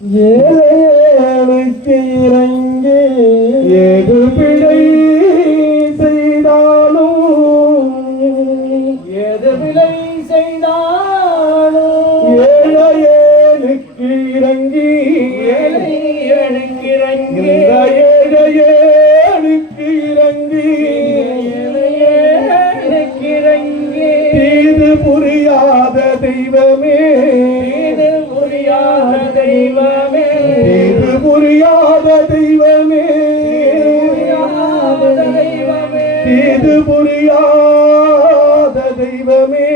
ஏழைக்கு இறங்கி ஏது பிழை செய்தாலும் ஏது பிழை செய்தாலும் ஏழைக்கு இறங்கி ஏழைக்கு இறங்கி ஏழைக்கு இறங்கி ஏழைக்கு இறங்கி தீது புரியாத தெய்வமே தெய்வமே தீது புரியாத தெய்வமே தீது புரியாத தெய்வமே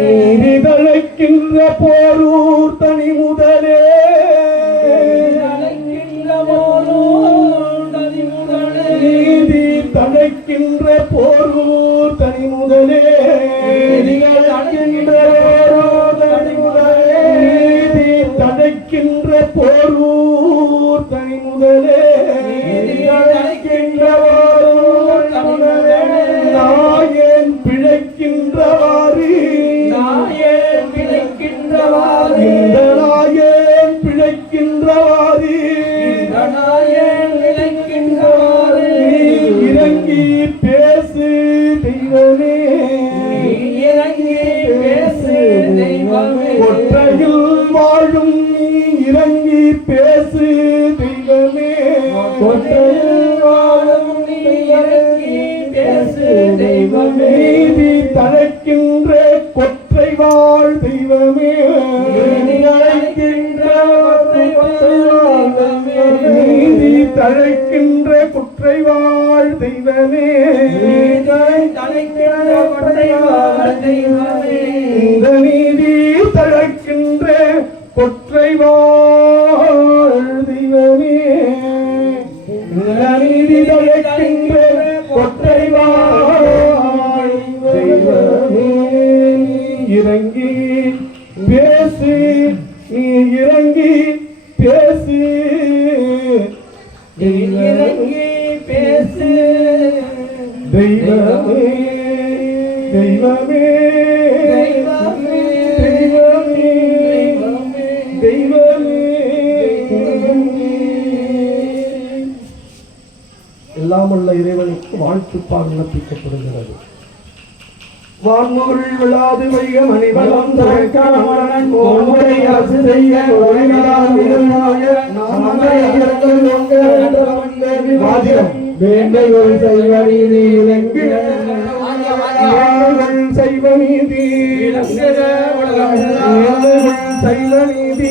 நீதி தழைக்கின்ற போரூர் தனி முதலே நீதி தழைக்கின்ற போரூர் தனி முதலே தடைக்கின்ற போரூர் தனி முதலே நாயேன் பிழைக்கின்றவாறு நாயேன் பிழைக்கின்றவாறு நாயேன் பிழைக்கின்றவாறு நாயேன் பிழைக்கின்றவாறு இறங்கி பேசு தெய்வமே இறங்கி பேசு தெய்வமே ஒற்றையில் வாழும் நீ இறங்கி பேசு தெய்வமே ஒற்றையில் வாழும் நீ இறங்கி பேசு தெய்வமே நீதி தழைக்கின்ற கொற்றை வாழ் தெய்வமே நீதி தழைக்கின்ற கொற்றை வாழ் தெய்வமே இந்த நீதி தழைக்கின்ற கொற்றை வாழ் தெய்வமே இந்த நீதி தழைக்கின்ற கொற்றை வாழ் தெய்வமே இறங்கி பேசு நீ இறங்கி பேசு இறங்கி பேசு தெய்வமே தெய்வமே தெய்வமே தெய்வமே எல்லாம் உள்ள இறைவனுக்கு வாழ்த்து விண்ணப்பிக்கப்படுகிறது. வான்முகில் விழாது வைக மணிவளம் தரக்காமரன் கோன்முறை அரசு செய்ய வேண்டைகள் செய்வ நீதி செய்வ நீதி செய்வ நீதி